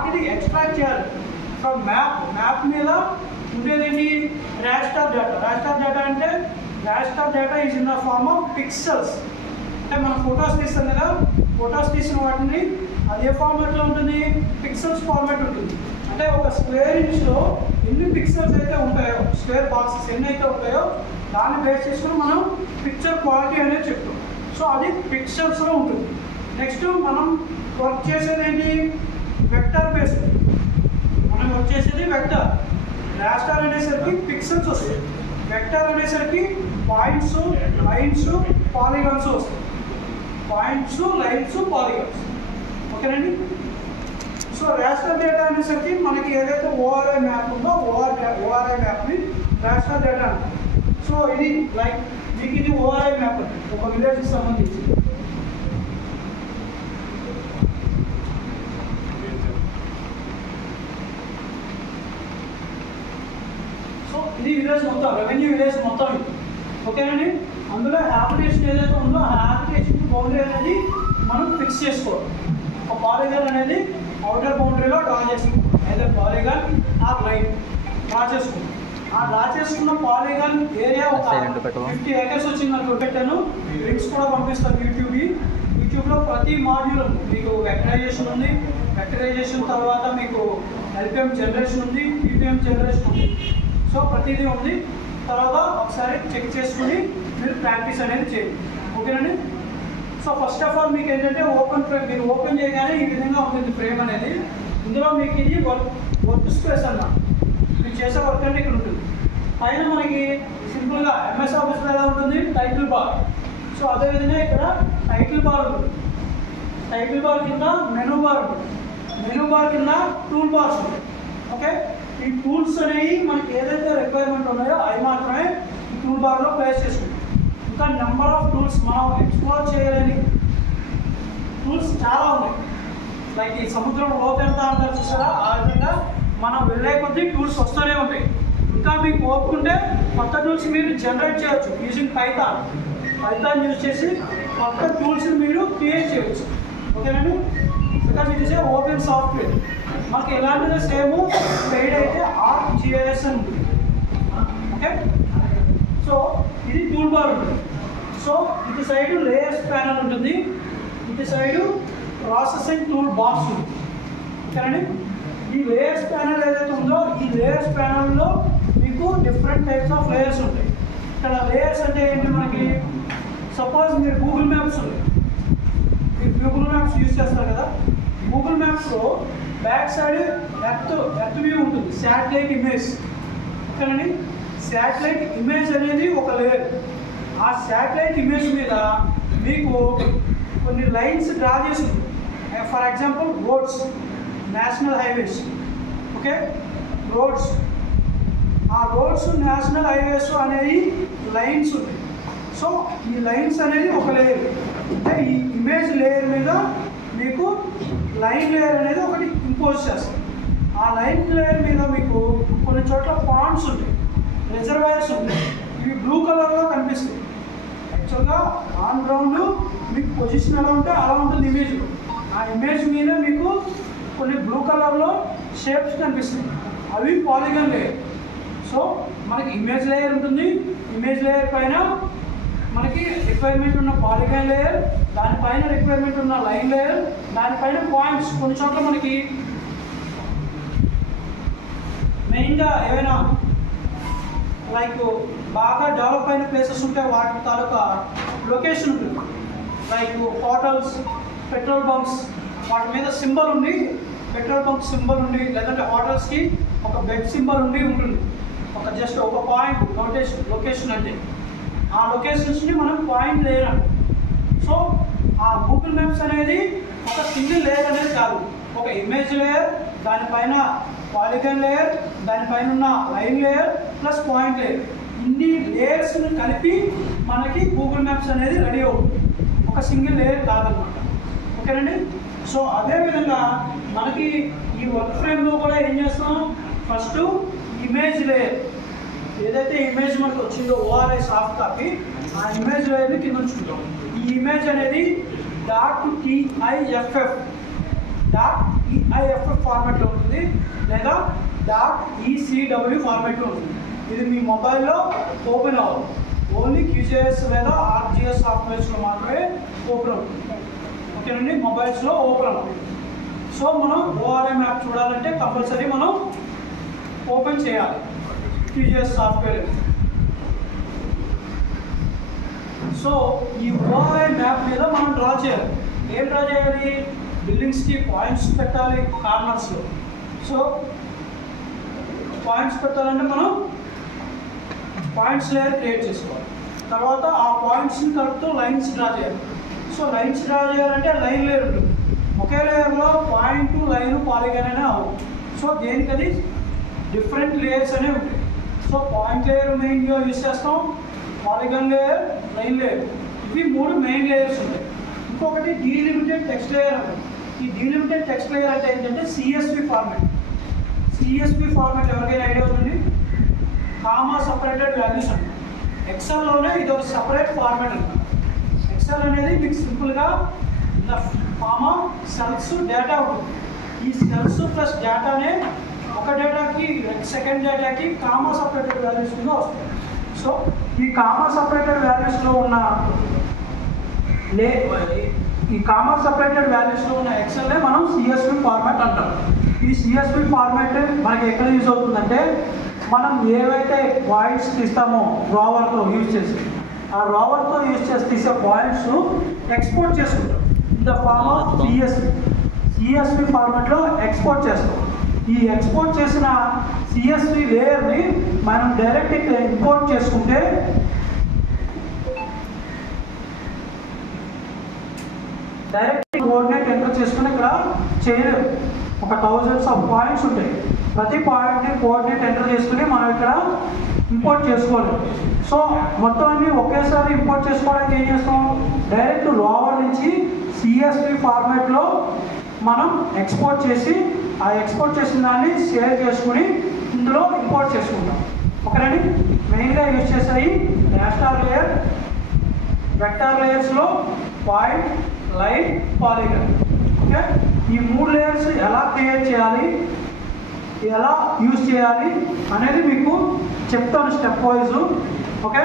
వాటిని ఎక్స్ట్రాక్ట్ చేయాలి from map మీద ఉండేదేంటి రాస్టర్ డేటా అంటే raster data is in the form of pixels. అంటే మనం ఫొటోస్ తీస్తాం కదా, ఫొటోస్ తీసిన వాటిని అదే ఫార్మాట్లో ఉంటుంది, పిక్సెల్స్ ఫార్మాట్ ఉంటుంది. అంటే ఒక స్క్వేర్ ఇంచ్లో ఎన్ని పిక్సెల్స్ అయితే ఉంటాయో, స్క్వేర్ బాక్సెస్ ఎన్ని అయితే ఉంటాయో దాన్ని బేస్ చేసుకుని మనం పిక్చర్ క్వాలిటీ అనేది చెప్తాం. సో అది పిక్సెల్స్లో ఉంటుంది. నెక్స్ట్ మనం వర్క్ చేసేది ఏంటి, వెక్టర్ బేస్. మనం వర్క్ చేసేది వెక్టర్. రాస్టర్ అనేసరికి పిక్సెల్స్ వస్తాయి, వెక్టర్ అనేసరికి పాయింట్స్, లైన్స్, పాలిగాన్స్ వస్తాయి. Points, lines, polygons. ఓకేనండి. సో రాస్టర్ డేటా అనేసరికి మనకి ఏదైతే ఓఆర్ఐ మ్యాప్ ఉందో ఓఆర్ఐ మ్యాప్ని రాస్టర్ డేటా అంటారు. సో ఇది లైక్ మీకు ఇది ఓఆర్ఐ మ్యాప్ అండి, ఒక విలేజ్కి సంబంధించి. సో ఇది విలేజ్ మొత్తం, రెవెన్యూ విలేజ్ మొత్తం ఇది. ఓకేనండి. అందులో హ్యాబిటేషన్ ఏదైతే ఉందో ఆ హ్యాబిటేషన్ బౌండరీ అనేది మనం ఫిక్స్ చేసుకోవాలి. ఒక పాలిగాన్ అనేది అవుటర్ బౌండరీలో డ్రా చేసుకుంటాం, ఏదో పాలిగాన్ ఆ లైన్ డ్రా చేసుకుంటాం. ఆ డ్రా చేసుకున్న పాలిగాన్ ఏరియా ఒక 50 acres వచ్చింది అనుకో, పెట్టాను. లింక్స్ కూడా పంపిస్తాను యూట్యూబ్లో. ప్రతి మాడ్యూల్ మీకు వెక్టరైజేషన్ ఉంది, వెక్టరైజేషన్ తర్వాత మీకు ఎల్పిఎం జనరేషన్ ఉంది, పీపీఎం జనరేషన్ ఉంది. సో ప్రతిదీ ఉంది. తర్వాత ఒకసారి చెక్ చేసుకుని మీరు ప్రాక్టీస్ అనేది చేయండి. ఓకేనండి. సో ఫస్ట్ ఆఫ్ ఆల్ మీకు ఏంటంటే ఓపెన్ ఫ్రేమ్, మీరు ఓపెన్ చేయగానే ఈ విధంగా ఉంటుంది ఫ్రేమ్ అనేది. ఇందులో మీకు ఇది వర్క్ స్పేస్ అన్న, మీరు చేసే వర్క్ అంటే ఇక్కడ ఉంటుంది. పైన మనకి సింపుల్గా ఎంఎస్ ఆఫీస్లో ఎలా ఉంటుంది, టైటిల్ బార్. సో అదేవిధంగా ఇక్కడ టైటిల్ బార్ ఉంటుంది. టైటిల్ బార్ కింద మెనూ బార్ ఉంటుంది. మెనూ బార్ కింద టూల్ బార్స్ ఉంటాయి. ఓకే. ఈ టూల్స్ అనేవి మనకి ఏదైతే రిక్వైర్మెంట్ ఉన్నాయో అవి మాత్రమే ఈ టూల్ బార్లో ప్లేస్ చేసుకుంటాం. ఇంకా నెంబర్ ఆఫ్ టూల్స్ మనం ఎక్స్ప్లోర్ చేయలేని టూల్స్ చాలా ఉన్నాయి. లైక్ ఈ సముద్రం లోతు ఎంత అంటారు చూసారా, ఆ విధంగా మనం వెళ్ళే కొద్దీ టూల్స్ వస్తూనే ఉంటాయి. ఇంకా మీకు ఓపుకుంటే కొత్త టూల్స్ మీరు జనరేట్ చేయవచ్చు యూజింగ్ పైథాన్ యూజ్ చేసి కొత్త టూల్స్ మీరు క్రియేట్ చేయవచ్చు. ఓకేనండి. Because it is a open software. మనకి ఎలాంటిదో సేమ్ పెయిడ్ అయితే ArcGIS అని ఉంటుంది. ఓకే. సో ఇది టూల్ బార్ ఉంటుంది. సో ఇటు సైడ్ లేయర్స్ ప్యానల్ ఉంటుంది, ఇటు సైడ్ ప్రాసెసింగ్ టూల్ బాక్స్ ఉంటుంది. ఓకేనండి. ఈ లేయర్స్ ప్యానల్ ఏదైతే ఉందో ఈ లేయర్స్ ప్యానల్లో మీకు డిఫరెంట్ టైప్స్ ఆఫ్ లేయర్స్ ఉంటాయి. ఇక్కడ లేయర్స్ అంటే ఏంటి, మనకి సపోజ్ మీరు గూగుల్ మ్యాప్స్ ఉంది, మీరు గూగుల్ మ్యాప్స్ యూజ్ చేస్తారు కదా. గూగుల్ మ్యాప్స్లో బ్యాక్ సైడ్ ఎర్త్ వ్యూ ఉంటుంది, శాటిలైట్ ఇమేజ్. ఓకేనండి. శాటిలైట్ ఇమేజ్ అనేది ఒక లేయర్. ఆ శాటిలైట్ ఇమేజ్ మీద మీకు కొన్ని లైన్స్ డ్రా చేసి ఉంటుంది. For example roads, national highways. Okay. Roads, ఆ రోడ్స్, నేషనల్ హైవేస్ అనేవి లైన్స్ ఉంటాయి. సో ఈ లైన్స్ అనేది ఒక లేయర్. అంటే ఈ ఇమేజ్ లేయర్ మీద మీకు లైన్ లేయర్ అనేది ఒకటి ఇంపోజ్ చేస్తుంది. ఆ లైన్ లేయర్ మీద మీకు కొన్ని చోట్ల పాండ్స్ ఉంటాయి, రిజర్వాయర్స్ ఉంటాయి. ఇవి బ్లూ కలర్లో కనిపిస్తాయి. యాక్చువల్గా ఆన్ గ్రౌండ్ మీకు పొజిషన్ ఎలా ఉంటే అలా ఉంటుంది ఇమేజ్. ఆ ఇమేజ్ మీద మీకు కొన్ని బ్లూ కలర్లో షేప్స్ కనిపిస్తాయి, అవి పాలిగాన్ లేయర్. సో మనకి ఇమేజ్ లేయర్ ఉంటుంది, ఇమేజ్ లేయర్ పైన మనకి రిక్వైర్మెంట్ ఉన్న పాలిగాన్ లేయర్, దానిపైన రిక్వైర్మెంట్ ఉన్న లైన్ లేయర్, దానిపైన పాయింట్స్. కొన్ని చోట్ల మనకి మెయిన్గా ఏమైనా లైక్ బాగా డెవలప్ అయిన ప్లేసెస్ ఉంటే వాటి తాలూకా లొకేషన్ ఉంటుంది. లైక్ హోటల్స్, పెట్రోల్ బంక్స్, వాటి మీద సింబల్ ఉండి, పెట్రోల్ బంక్ సింబల్ ఉండి, లేదంటే హోటల్స్కి ఒక బెడ్ సింబల్ ఉండి ఉంటుంది. ఒక జస్ట్ ఒక పాయింట్ లొకేషన్ అంటే ఆ లొకేషన్స్ని మనం పాయింట్ లేయర్ అంటాం. సో ఆ గూగుల్ మ్యాప్స్ అనేది ఒక సింగిల్ లేయర్ అనేది కాదు, ఒక ఇమేజ్ లేయర్, దానిపైన పాలిగాన్ లేయర్, దానిపైన ఉన్న line layer plus point layer, ఇన్ని లేయర్స్ని కలిపి మనకి గూగుల్ మ్యాప్స్ అనేది రెడీ అవుతుంది. ఒక సింగిల్ లేయర్ కాదనమాట. ఓకేనండి. సో అదేవిధంగా మనకి ఈ వర్క్ ఫ్రేమ్లో కూడా ఏం చేస్తాం, ఫస్ట్ ఇమేజ్ లేయర్ ఏదైతే ఇమేజ్ మనకు వచ్చిందో ఓఆర్ఐ సాఫ్ట్ కాపీ, ఆ ఇమేజ్ లేయర్ని కింద ఉంచుకుంటాం. ఈ ఇమేజ్ అనేది .tiff EIFF ఫార్మాట్లో ఉంటుంది, లేదా .ECW ఫార్మాట్లో ఉంటుంది. ఇది మీ మొబైల్లో ఓపెన్ అవ్వదు, ఓన్లీ QGIS లేదా ArcGIS సాఫ్ట్వేర్స్లో మాత్రమే ఓపెన్ అవుతుంది. ఓకేనండి, మొబైల్స్లో ఓపెన్ అవుతుంది. సో మనం ORI మ్యాప్ చూడాలంటే కంపల్సరీ మనం ఓపెన్ చేయాలి QGIS సాఫ్ట్వేర్. సో ఈ ORI మ్యాప్ మీద మనం డ్రా చేయాలి. ఏం డ్రా చేయాలి? బిల్డింగ్స్కి పాయింట్స్ పెట్టాలి కార్నర్స్లో. సో పాయింట్స్ పెట్టాలంటే మనం పాయింట్స్ లేయర్ క్రియేట్ చేసుకోవాలి. తర్వాత ఆ పాయింట్స్ని కలుపుతూ లైన్స్ డ్రా చేయాలి. సో లైన్స్ డ్రా చేయాలంటే లైన్ లేయర్ ఉంటుంది. ఒకే లేయర్లో పాయింట్, లైన్, పాలిగన్ అనే అవ్వదు. సో దేనికది డిఫరెంట్ లేయర్స్ అనేవి ఉంటాయి. సో పాయింట్ లేయర్ మెయిన్గా యూజ్ చేస్తాం, పాలిగన్ లేయర్, లైన్ లేయర్, ఇవి 3 మెయిన్ లేయర్స్ ఉంటాయి. ఇంకొకటి డీలిమిటెడ్ టెక్స్ట్ లేయర్ ఉంటుంది. ఈ డీలిమిటెడ్ టెక్స్ట్ లేయర్ అంటే ఏంటంటే CSV ఫార్మాట్. CSV ఫార్మాట్ ఎవరికైనా ఐడియా ఉందండి? కామా సపరేటెడ్ వాల్యూస్ అంటారు. ఎక్సెల్లోనే ఇది ఒక సపరేట్ ఫార్మాట్ అంటారు. ఎక్సెల్ అనేది మీకు సింపుల్గా ఇలా కామా సెల్స్ డేటా ఉంటుంది. ఈ సెల్స్ ప్లస్ డేటానే ఒక డేటాకి సెకండ్ డేటాకి కామా సపరేటెడ్ వాల్యూస్ కింద వస్తాయి. సో ఈ కామా సపరేటెడ్ వాల్యూస్లో ఉన్న ఎక్సెల్నే మనం CSV ఫార్మాట్ అంటాం. ఈ CSV ఫార్మాట్ మనకి ఎక్కడ యూజ్ అవుతుందంటే, మనం ఏవైతే పాయింట్స్ తీస్తామో రోవర్తో యూజ్ చేసి, ఆ రోవర్తో యూజ్ చేసి తీసే పాయింట్స్ ఎక్స్పోర్ట్ చేసుకుంటాం in the form of CSV ఫార్మాట్లో ఎక్స్పోర్ట్ చేస్తాం. ఈ ఎక్స్పోర్ట్ చేసిన CSV లేయర్ని మనం డైరెక్ట్ ఇక్కడ ఇంపోర్ట్ చేసుకుంటే డైరెక్ట్ కోఆర్డినేట్ ఎంటర్ చేసుకుని ఇక్కడ చేయలేము. ఒక thousands ఆఫ్ పాయింట్స్ ఉంటాయి. ప్రతి పాయింట్ని కోఆర్డినేట్ ఎంటర్ చేసుకుని మనం ఇక్కడ ఇంపోర్ట్ చేసుకోవాలి. సో మొత్తం అన్ని ఒకేసారి ఇంపోర్ట్ చేసుకోవడానికి ఏం చేస్తాం? డైరెక్ట్ రోవర్ నుంచి CSV ఫార్మాట్లో మనం ఎక్స్పోర్ట్ చేసి, ఆ ఎక్స్పోర్ట్ చేసిన దాన్ని సేవ్ చేసుకుని ఇందులో ఇంపోర్ట్ చేసుకుంటాం. ఓకేనండి, మెయిన్గా యూజ్ చేసేవి రాస్టర్ లేయర్, వెక్టార్ లేయర్స్లో పాయింట్, లైన్, పాలిగన్. ఓకే, ఈ 3 లేయర్స్ ఎలా క్రియేట్ చేయాలి, ఎలా యూజ్ చేయాలి అనేది మీకు చెప్తాను స్టెప్ వైజ్. ఓకే.